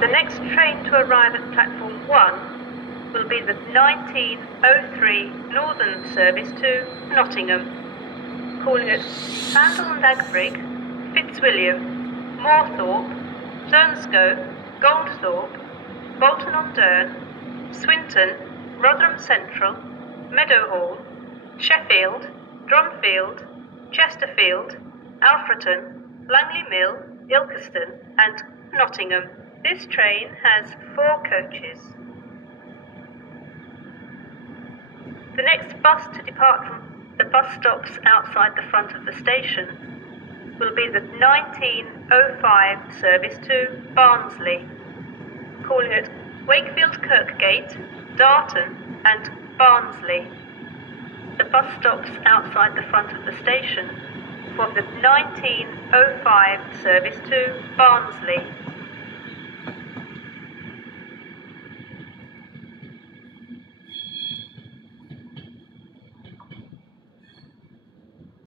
The next train to arrive at platform 1 will be the 1903 Northern service to Nottingham, calling at Sandal and Agbrigg, Fitzwilliam, Moorthorpe, Zernscoe, Goldthorpe, Bolton-on-Dearne, Swinton, Rotherham Central, Meadowhall, Sheffield, Dronfield, Chesterfield, Alfreton, Langley Mill, Ilkeston and Nottingham. This train has 4 coaches. The next bus to depart from the bus stops outside the front of the station will be the 1905 service to Barnsley, calling at Wakefield Kirkgate, Darton and Barnsley. The bus stops outside the front of the station for the 1905 service to Barnsley.